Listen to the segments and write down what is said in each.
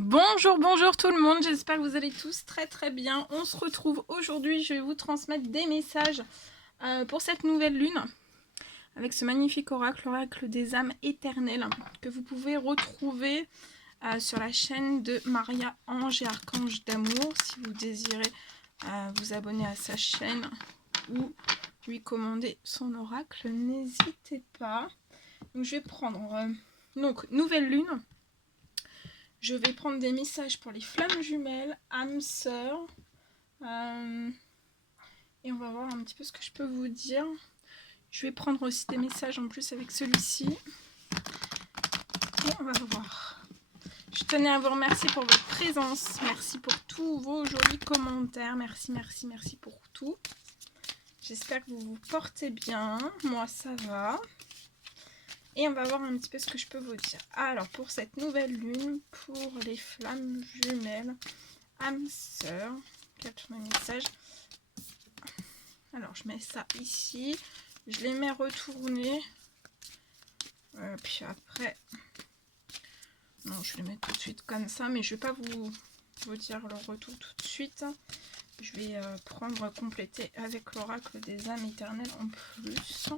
Bonjour, bonjour tout le monde, j'espère que vous allez tous très bien. On se retrouve aujourd'hui, je vais vous transmettre des messages pour cette nouvelle lune avec ce magnifique oracle, l'oracle des âmes éternelles que vous pouvez retrouver sur la chaîne de Maria Ange et Archange d'amour si vous désirez vous abonner à sa chaîne ou lui commander son oracle, n'hésitez pas. Donc je vais prendre donc nouvelle lune. Je vais prendre des messages pour les flammes jumelles, âmes sœurs. Et on va voir un petit peu ce que je peux vous dire. Je vais prendre aussi des messages en plus avec celui-ci. Et on va voir. Je tenais à vous remercier pour votre présence. Merci pour tous vos jolis commentaires. Merci pour tout. J'espère que vous vous portez bien. Moi, ça va. Et on va voir un petit peu ce que je peux vous dire. Alors, pour cette nouvelle lune, pour les flammes jumelles, âmes sœurs, quels sont mes messages? Alors, je mets ça ici. Je les mets retournés. Puis après... Non, je vais les mettre tout de suite comme ça. Mais je ne vais pas vous dire leur retour tout de suite. Je vais compléter avec l'oracle des âmes éternelles en plus.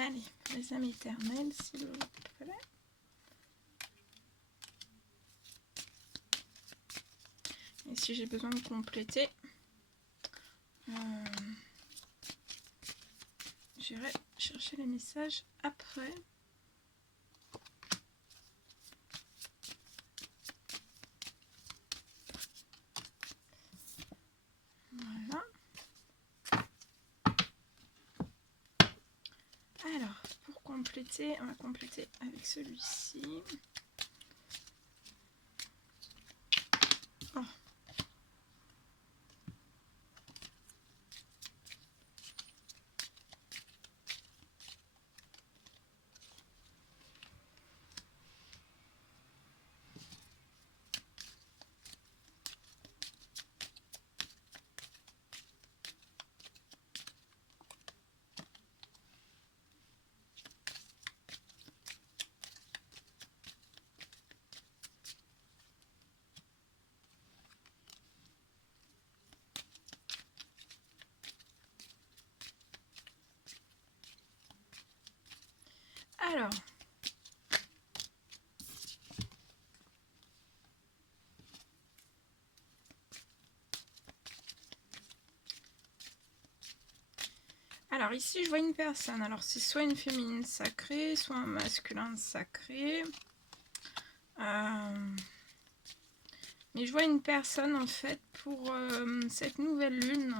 Allez, les âmes éternelles, s'il vous plaît. Et si j'ai besoin de compléter, j'irai chercher les messages après. Voilà. Alors, pour compléter, on va compléter avec celui-ci. Oh. Alors ici je vois une personne, alors c'est soit une féminine sacrée, soit un masculin sacré. Mais je vois une personne en fait pour cette nouvelle lune.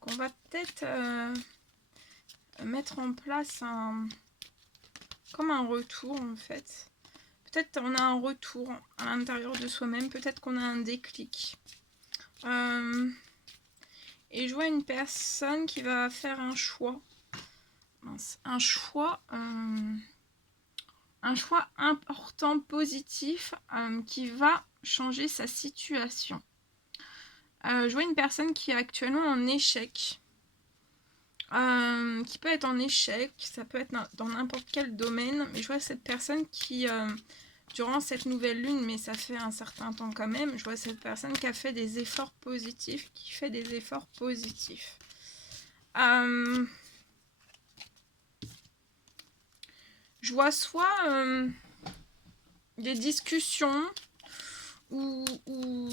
Qu'on va peut-être mettre en place comme un retour en fait. Peut-être on a un retour à l'intérieur de soi-même, peut-être qu'on a un déclic. Et je vois une personne qui va faire un choix. Un choix important, positif, qui va changer sa situation. Je vois une personne qui est actuellement en échec. Qui peut être en échec, ça peut être dans n'importe quel domaine, mais je vois cette personne qui, durant cette nouvelle lune, mais ça fait un certain temps quand même, je vois cette personne qui a fait des efforts positifs, je vois soit des discussions ou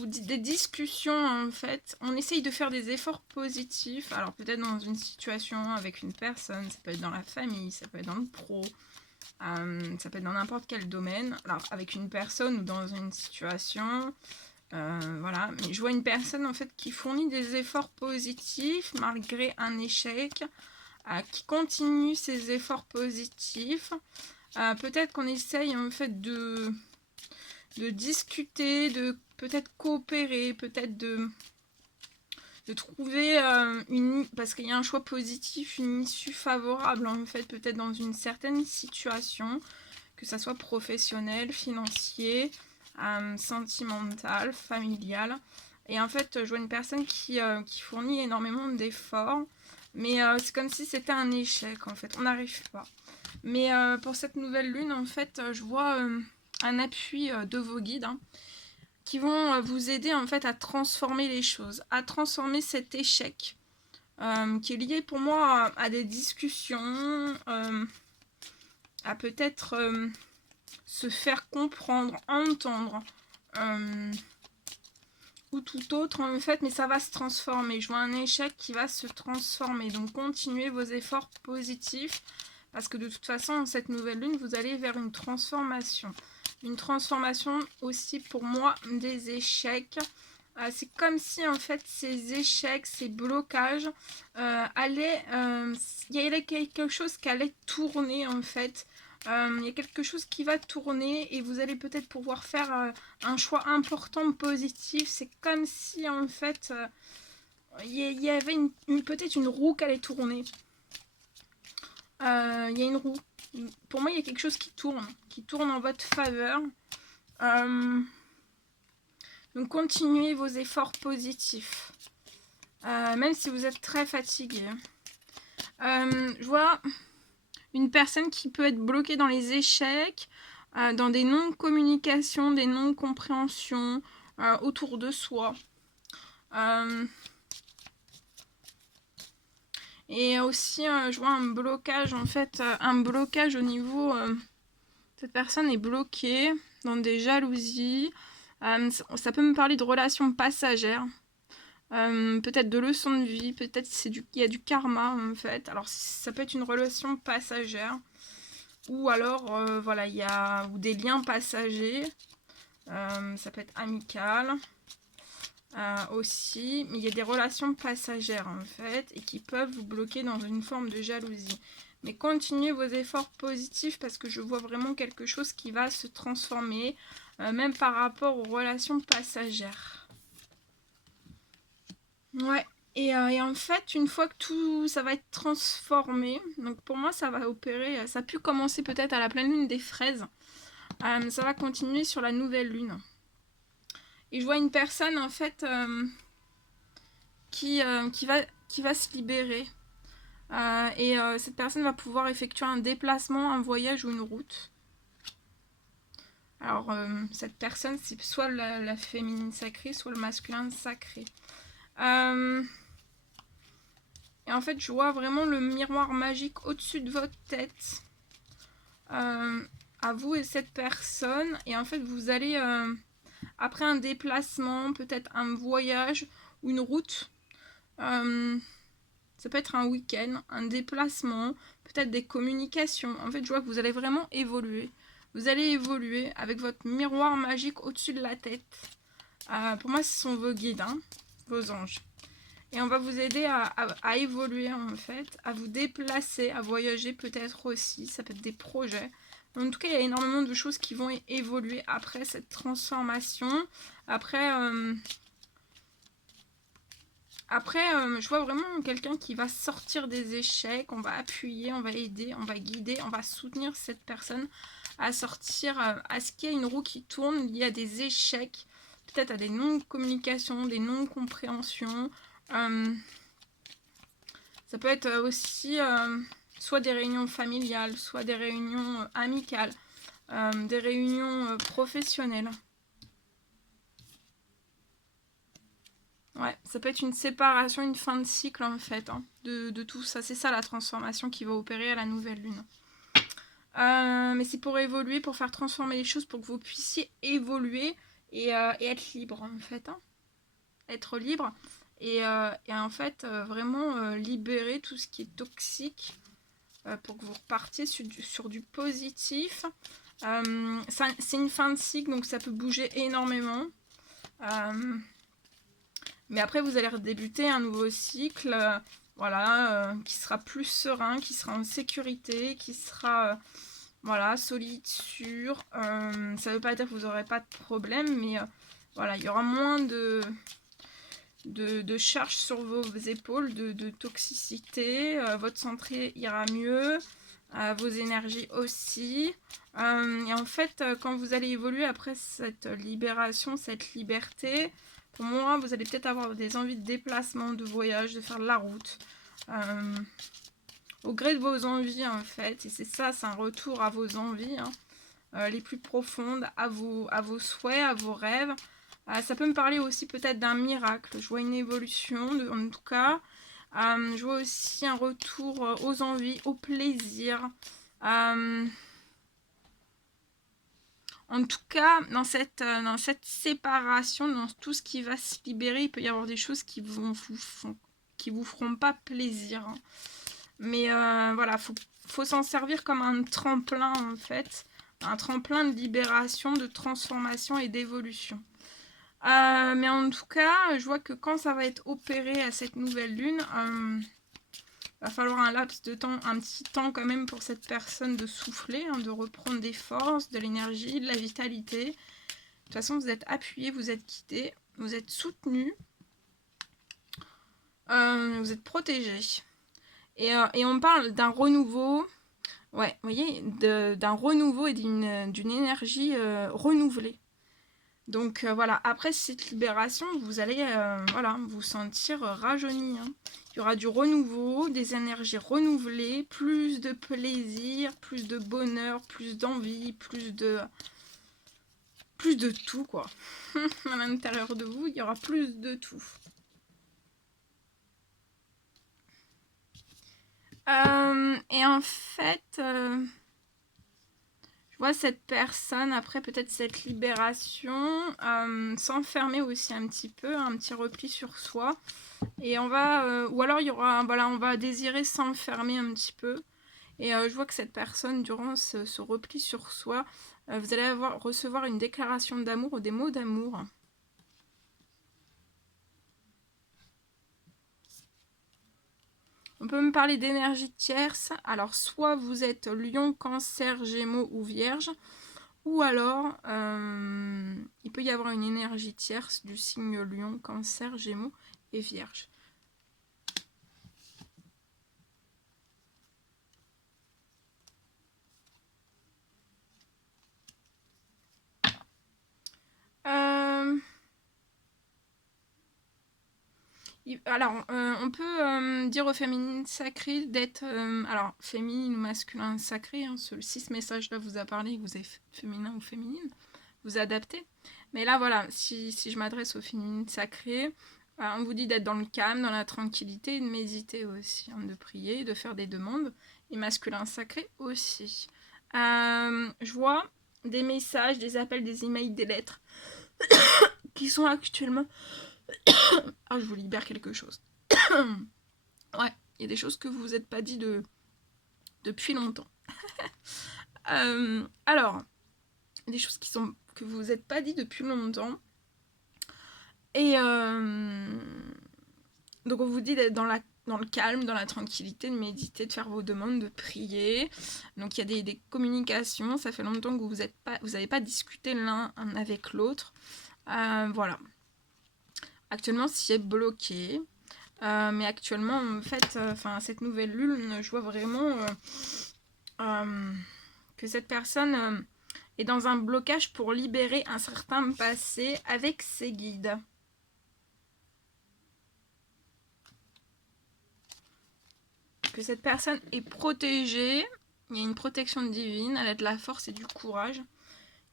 des discussions en fait, on essaye de faire des efforts positifs, alors peut-être dans une situation avec une personne, ça peut être dans la famille, ça peut être dans le pro, ça peut être dans n'importe quel domaine, alors avec une personne ou dans une situation, voilà, mais je vois une personne en fait qui fournit des efforts positifs malgré un échec, qui continue ses efforts positifs, peut-être qu'on essaye en fait discuter, de peut-être coopérer, peut-être de trouver parce qu'il y a un choix positif, une issue favorable en fait, peut-être dans une certaine situation, que ça soit professionnel, financier, sentimental, familial. Et en fait, je vois une personne qui fournit énormément d'efforts, mais c'est comme si c'était un échec en fait, on n'arrive pas. Mais pour cette nouvelle lune, en fait, je vois un appui de vos guides, hein, qui vont vous aider en fait à transformer les choses, à transformer cet échec qui est lié pour moi à des discussions, à peut-être se faire comprendre, entendre, ou tout autre en fait, mais ça va se transformer. Je vois un échec qui va se transformer, donc continuez vos efforts positifs, parce que de toute façon, cette nouvelle lune, vous allez vers une transformation. Une transformation aussi pour moi des échecs. C'est comme si en fait ces échecs, ces blocages il y avait quelque chose qui allait tourner en fait. Il y a quelque chose qui va tourner et vous allez peut-être pouvoir faire un choix important positif. C'est comme si en fait il y avait peut-être une roue qui allait tourner. Il y a une roue. Pour moi, il y a quelque chose qui tourne en votre faveur. Donc continuez vos efforts positifs, même si vous êtes très fatigué. Je vois une personne qui peut être bloquée dans les échecs, dans des non-communications, des non-compréhensions autour de soi. Et aussi, je vois un blocage, en fait, un blocage au niveau... cette personne est bloquée dans des jalousies. Ça peut me parler de relations passagères. Peut-être de leçons de vie, peut-être il y a du karma en fait. Alors ça peut être une relation passagère, ou alors voilà, il y a ou des liens passagers. Ça peut être amical aussi, mais il y a des relations passagères en fait, et qui peuvent vous bloquer dans une forme de jalousie. Mais continuez vos efforts positifs, parce que je vois vraiment quelque chose qui va se transformer, même par rapport aux relations passagères. Ouais, et en fait, une fois que tout ça va être transformé, donc pour moi ça va opérer, ça a pu commencer peut-être à la pleine lune des fraises, ça va continuer sur la nouvelle lune. Et je vois une personne en fait qui va se libérer. Et cette personne va pouvoir effectuer un déplacement, un voyage ou une route. Alors cette personne, c'est soit la féminine sacrée, soit le masculin sacré. Et en fait, je vois vraiment le miroir magique au-dessus de votre tête. À vous et cette personne. Et en fait, vous allez, après un déplacement, peut-être un voyage ou une route, ça peut être un week-end, un déplacement, peut-être des communications. En fait, je vois que vous allez vraiment évoluer. Vous allez évoluer avec votre miroir magique au-dessus de la tête. Pour moi, ce sont vos guides, hein, vos anges. Et on va vous aider à évoluer en fait, à vous déplacer, à voyager peut-être aussi. Ça peut être des projets. En tout cas, il y a énormément de choses qui vont évoluer après cette transformation. Après, je vois vraiment quelqu'un qui va sortir des échecs. On va appuyer, on va aider, on va guider, on va soutenir cette personne à sortir, à ce qu'il y ait une roue qui tourne. Il y a des échecs, peut-être à des non-communications, des non-compréhensions. Ça peut être aussi soit des réunions familiales, soit des réunions amicales, des réunions professionnelles. Ouais, ça peut être une séparation, une fin de cycle en fait, hein, de tout ça. C'est ça la transformation qui va opérer à la nouvelle lune. Mais c'est pour évoluer, pour faire transformer les choses, pour que vous puissiez évoluer et être libre en fait. Hein. Être libre et en fait vraiment libérer tout ce qui est toxique pour que vous repartiez sur du positif. C'est une fin de cycle, donc ça peut bouger énormément. Mais après, vous allez redébuter un nouveau cycle, voilà, qui sera plus serein, qui sera en sécurité, qui sera Voilà, solide, sûr. Ça ne veut pas dire que vous n'aurez pas de problème, mais voilà, il y aura moins de charge sur vos épaules, de toxicité. Votre santé ira mieux, vos énergies aussi. Et en fait, quand vous allez évoluer après cette libération, cette liberté, pour moi, vous allez peut-être avoir des envies de déplacement, de voyage, de faire de la route. Au gré de vos envies en fait, et c'est ça, c'est un retour à vos envies, hein, les plus profondes, à vos souhaits, à vos rêves. Ça peut me parler aussi peut-être d'un miracle, je vois une évolution en tout cas, je vois aussi un retour aux envies, au plaisir. En tout cas, dans cette séparation, dans tout ce qui va se libérer, il peut y avoir des choses qui vous feront pas plaisir, hein. Mais voilà, faut s'en servir comme un tremplin en fait. Un tremplin de libération, de transformation et d'évolution. Mais en tout cas, je vois que quand ça va être opéré à cette nouvelle lune, va falloir un laps de temps, un petit temps quand même pour cette personne de souffler, hein, de reprendre des forces, de l'énergie, de la vitalité. De toute façon, vous êtes appuyé, vous êtes guidé, vous êtes soutenu, vous êtes protégé. Et on parle d'un renouveau, ouais, vous voyez, d'un renouveau et d'une énergie renouvelée. Donc voilà, après cette libération, vous allez voilà, vous sentir rajeuni, hein. Il y aura du renouveau, des énergies renouvelées, plus de plaisir, plus de bonheur, plus d'envie, plus de tout quoi. À l'intérieur de vous, il y aura plus de tout. Et en fait, je vois cette personne, après peut-être cette libération, s'enfermer aussi un petit peu, un petit repli sur soi. Et on va, ou alors il y aura, voilà, on va désirer s'enfermer un petit peu. Et je vois que cette personne, durant ce repli sur soi, vous allez recevoir une déclaration d'amour ou des mots d'amour. On peut me parler d'énergie tierce. Alors, soit vous êtes Lion, Cancer, Gémeaux ou Vierge, ou alors il peut y avoir une énergie tierce du signe Lion, Cancer, Gémeaux et Vierge. Alors, on peut dire aux féminines sacrées d'être... alors, féminine ou masculin sacré, hein, si ce message-là vous a parlé, que vous êtes féminin ou féminine, vous adaptez. Mais là, voilà, si je m'adresse aux féminines sacrées, on vous dit d'être dans le calme, dans la tranquillité, et de méditer aussi, hein, de prier, de faire des demandes. Et masculin sacré aussi. Je vois des messages, des appels, des emails, des lettres qui sont actuellement... Ah, je vous libère quelque chose. Ouais, il y a des choses que vous vous êtes pas dit depuis longtemps. Alors, des choses que vous vous êtes pas dit depuis longtemps. Et donc on vous dit d'être dans le calme, dans la tranquillité, de méditer, de faire vos demandes, de prier. Donc il y a des communications, ça fait longtemps que vous n'avez pas discuté l'un avec l'autre. Voilà. Actuellement, c'est bloqué. Mais actuellement, en fait, cette nouvelle lune, je vois vraiment que cette personne est dans un blocage pour libérer un certain passé avec ses guides. Que cette personne est protégée, il y a une protection divine, elle a de la force et du courage.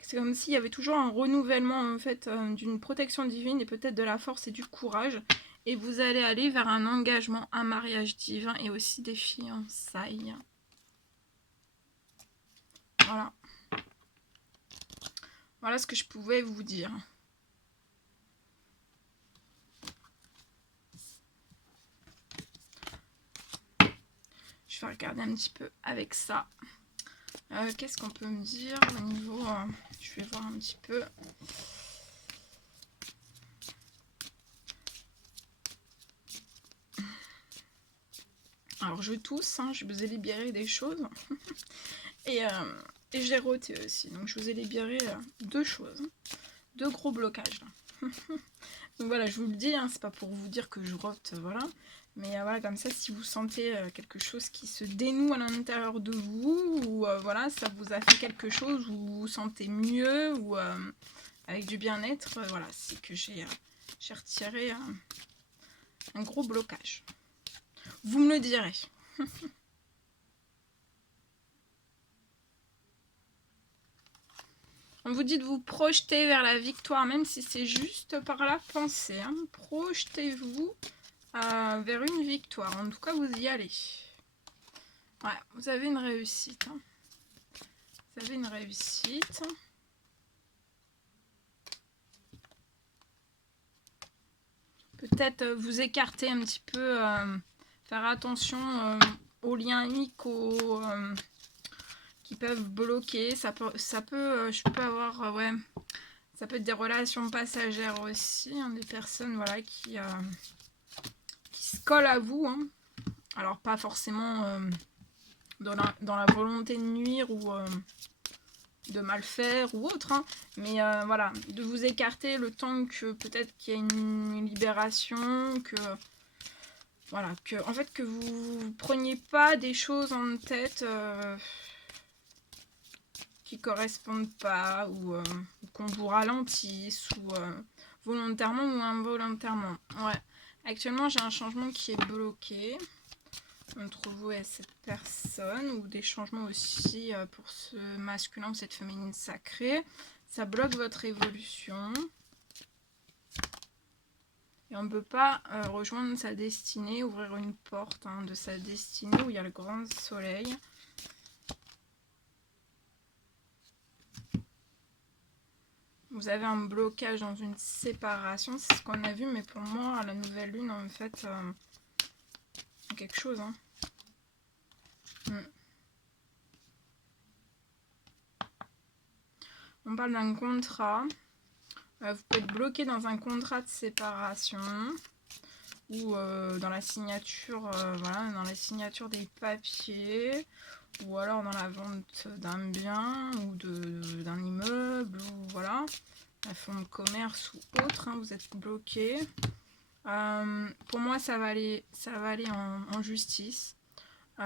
C'est comme s'il y avait toujours un renouvellement en fait d'une protection divine et peut-être de la force et du courage. Et vous allez aller vers un engagement, un mariage divin et aussi des fiançailles. Voilà. Voilà ce que je pouvais vous dire. Je vais regarder un petit peu avec ça. Qu'est-ce qu'on peut me dire au niveau... je vais voir un petit peu. Alors je tousse, hein, je vous ai libéré des choses. Et et j'ai roté aussi. Donc je vous ai libéré 2 choses. 2 gros blocages. Donc voilà, je vous le dis, hein, c'est pas pour vous dire que je rote, voilà. Mais voilà, comme ça, si vous sentez quelque chose qui se dénoue à l'intérieur de vous, ou voilà, ça vous a fait quelque chose, où vous vous sentez mieux, ou avec du bien-être, voilà, c'est que j'ai retiré un gros blocage. Vous me le direz. On vous dit de vous projeter vers la victoire, même si c'est juste par la pensée. Hein. Projetez-vous vers une victoire. En tout cas, vous y allez. Ouais, vous avez une réussite. Hein. Vous avez une réussite. Peut-être vous écarter un petit peu, faire attention aux liens amicaux qui peuvent bloquer. Ça peut je peux avoir, ouais, ça peut être des relations passagères aussi, hein, des personnes, voilà, qui se collent à vous. Hein. Alors pas forcément dans la volonté de nuire ou de mal faire ou autre, hein, mais voilà, de vous écarter le temps que peut-être qu'il y a une libération, que voilà, que en fait que vous preniez pas des choses en tête qui correspondent pas, ou qu'on vous ralentisse, ou volontairement ou involontairement. Ouais. Actuellement, j'ai un changement qui est bloqué entre vous et cette personne, ou des changements aussi pour ce masculin ou cette féminine sacrée. Ça bloque votre évolution. Et on ne peut pas rejoindre sa destinée, ouvrir une porte de sa destinée où il y a le grand soleil. Vous avez un blocage dans une séparation, c'est ce qu'on a vu, mais pour moi, à la nouvelle lune, en fait, quelque chose. Hein. On parle d'un contrat. Vous pouvez être bloqué dans un contrat de séparation ou dans la signature, voilà, dans la signature des papiers, ou alors dans la vente d'un bien ou d'un immeuble, ou voilà, un fonds de commerce ou autre. Hein, vous êtes bloqué. Pour moi, ça va aller en justice. Ou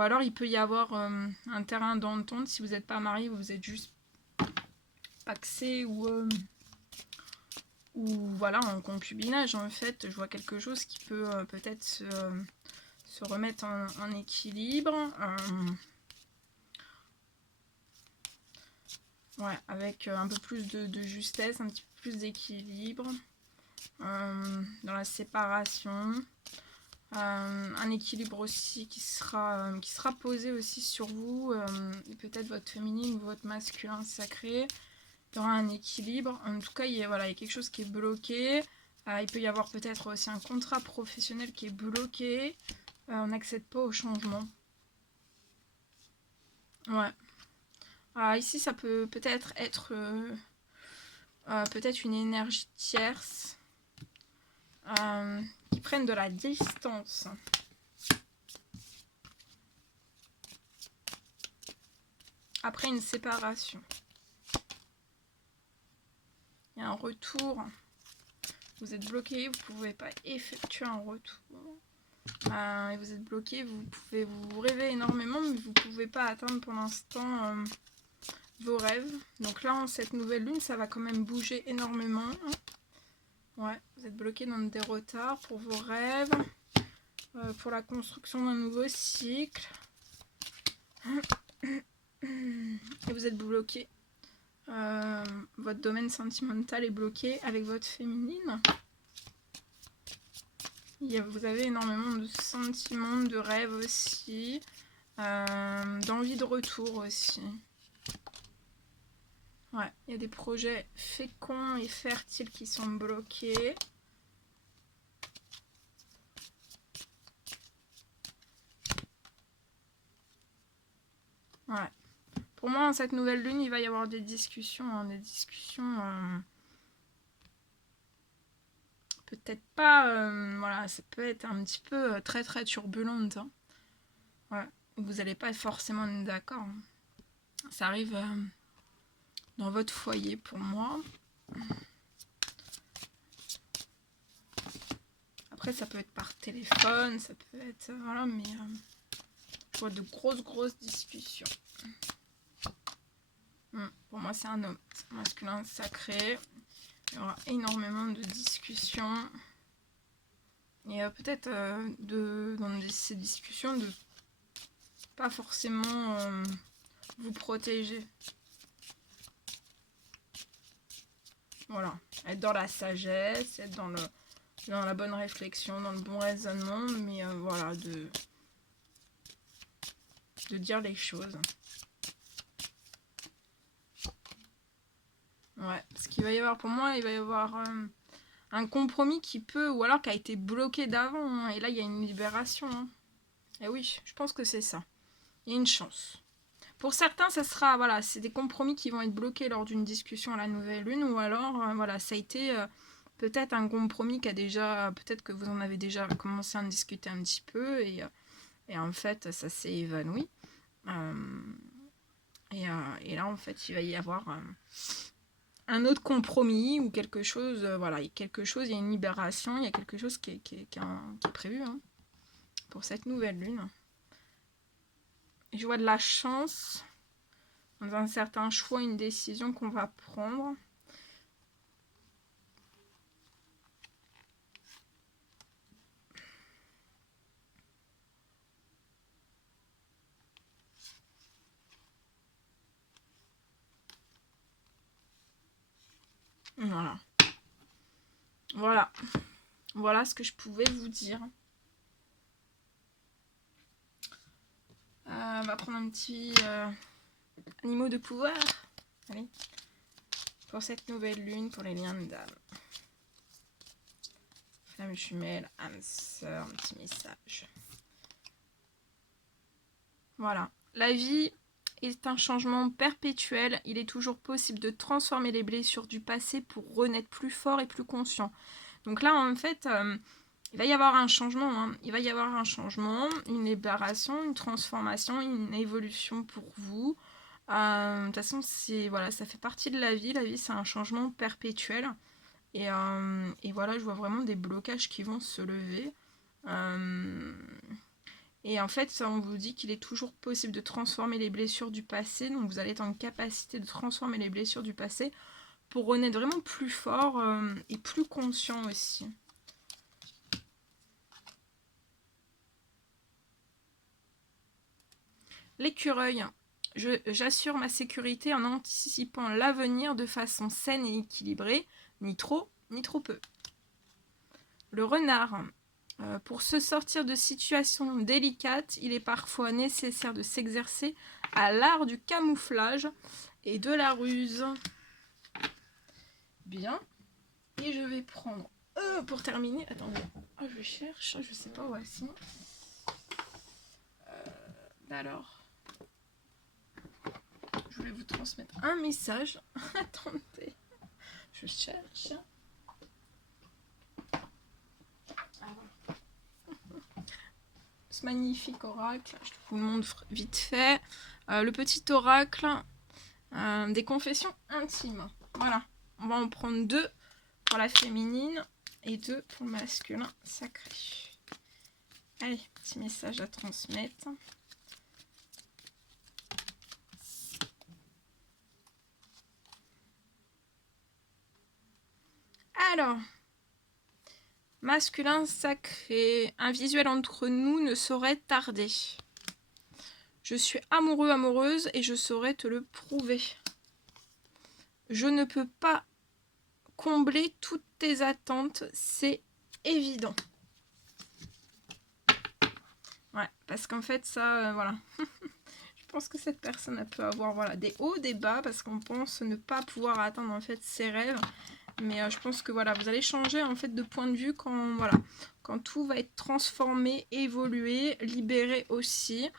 alors il peut y avoir un terrain d'entente si vous n'êtes pas marié, vous êtes juste paxé, ou voilà, en concubinage. En fait, je vois quelque chose qui peut peut-être se remettre en équilibre. Ouais, avec un peu plus de justesse, un petit peu plus d'équilibre dans la séparation. Un équilibre aussi qui sera posé aussi sur vous, peut-être votre féminine ou votre masculin sacré. Il y aura un équilibre. En tout cas, il y a quelque chose qui est bloqué. Il peut y avoir peut-être aussi un contrat professionnel qui est bloqué. On n'accède pas au changement. Ouais. Ici, ça peut peut-être être peut-être une énergie tierce qui prennent de la distance. Après une séparation. Il y a un retour. Vous êtes bloqué, vous ne pouvez pas effectuer un retour. Et vous êtes bloqué, vous pouvez vous rêver énormément, mais vous ne pouvez pas atteindre pour l'instant vos rêves. Donc là, en cette nouvelle lune, ça va quand même bouger énormément. Ouais, vous êtes bloqué dans des retards pour vos rêves, pour la construction d'un nouveau cycle. Et vous êtes bloqué. Votre domaine sentimental est bloqué avec votre féminine. Vous avez énormément de sentiments, de rêves aussi, d'envie de retour aussi. Ouais, il y a des projets féconds et fertiles qui sont bloqués. Ouais. Pour moi, en cette nouvelle lune, il va y avoir des discussions, peut-être pas, voilà, ça peut être un petit peu très très turbulente. Hein. Ouais. vous n'allez pas forcément être d'accord. Ça arrive dans votre foyer pour moi. Après, ça peut être par téléphone, ça peut être... Voilà, mais je vois de grosses discussions. Pour moi, c'est un homme. C'est un masculin sacré. Il y aura énormément de discussions. Et peut-être dans ces discussions, de pas forcément vous protéger. Voilà. Être dans la sagesse, être dans la bonne réflexion, dans le bon raisonnement, mais voilà, de dire les choses. Ouais, parce qu'il va y avoir, pour moi, il va y avoir un compromis qui peut, ou alors qui a été bloqué d'avant, hein, et là, il y a une libération. Hein. Et oui, je pense que c'est ça. Il y a une chance. Pour certains, ça sera, voilà, c'est des compromis qui vont être bloqués lors d'une discussion à la nouvelle lune, ou alors, voilà, ça a été peut-être un compromis qui a déjà, peut-être que vous en avez déjà commencé à en discuter un petit peu, et en fait, ça s'est évanoui. Et là, en fait, il va y avoir un autre compromis ou quelque chose, voilà, il y a quelque chose, il y a une libération, il y a quelque chose qui est prévu hein, pour cette nouvelle lune. Et je vois de la chance dans un certain choix, une décision qu'on va prendre. Voilà ce que je pouvais vous dire. On va prendre un petit animaux de pouvoir. Allez. Pour cette nouvelle lune, pour les liens d'âme. Flamme jumelle, âme sœur, un petit message. Voilà. La vie est un changement perpétuel. Il est toujours possible de transformer les blessures du passé pour renaître plus fort et plus conscient. Donc là, en fait, il va y avoir un changement. Hein. Il va y avoir un changement, une libération, une transformation, une évolution pour vous. De toute façon, voilà, ça fait partie de la vie. La vie, c'est un changement perpétuel. Et voilà, je vois vraiment des blocages qui vont se lever. Et en fait, ça, on vous dit qu'il est toujours possible de transformer les blessures du passé. Donc vous allez être en capacité de transformer les blessures du passé pour renaître vraiment plus fort et plus conscient aussi. L'écureuil. J'assure ma sécurité en anticipant l'avenir de façon saine et équilibrée, ni trop peu. Le renard. Pour se sortir de situations délicates, il est parfois nécessaire de s'exercer à l'art du camouflage et de la ruse. Bien. Et je vais prendre, pour terminer, attendez, je cherche, je sais pas où est sinon. Alors, je voulais vous transmettre un message. Attendez, je cherche. Ce magnifique oracle, je vous le montre vite fait. Le petit oracle des confessions intimes. Voilà, on va en prendre 2 pour la féminine et 2 pour le masculin sacré. Allez, petit message à transmettre. Alors, masculin sacré, un visuel entre nous ne saurait tarder. Je suis amoureux, amoureuse et je saurais te le prouver. Je ne peux pas combler toutes tes attentes, c'est évident. Ouais, parce qu'en fait, ça, voilà. Je pense que cette personne, elle peut avoir voilà, des hauts, des bas, parce qu'on pense ne pas pouvoir atteindre en fait ses rêves. Mais je pense que voilà, vous allez changer en fait de point de vue quand, voilà, quand tout va être transformé, évolué, libéré aussi.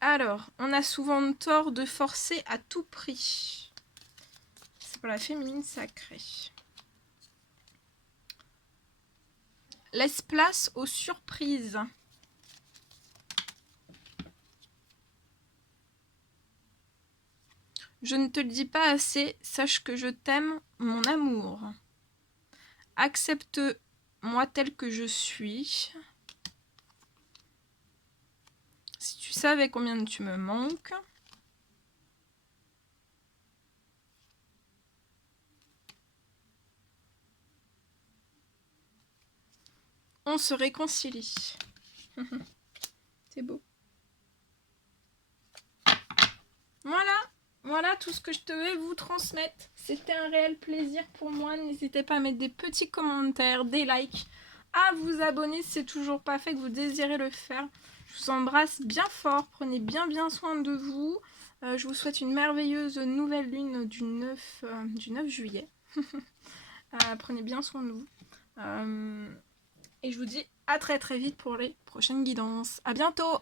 Alors, on a souvent tort de forcer à tout prix. C'est pour la féminine sacrée. Laisse place aux surprises. Je ne te le dis pas assez, sache que je t'aime, mon amour. Accepte-moi tel que je suis. Si tu savais combien tu me manques. On se réconcilie. C'est beau. Voilà tout ce que je devais vous transmettre. C'était un réel plaisir pour moi. N'hésitez pas à mettre des petits commentaires, des likes, à vous abonner si c'est toujours pas fait, que vous désirez le faire. Je vous embrasse bien fort. Prenez bien soin de vous. Je vous souhaite une merveilleuse nouvelle lune du 9 juillet. Prenez bien soin de vous. Et je vous dis à très vite pour les prochaines guidances. À bientôt!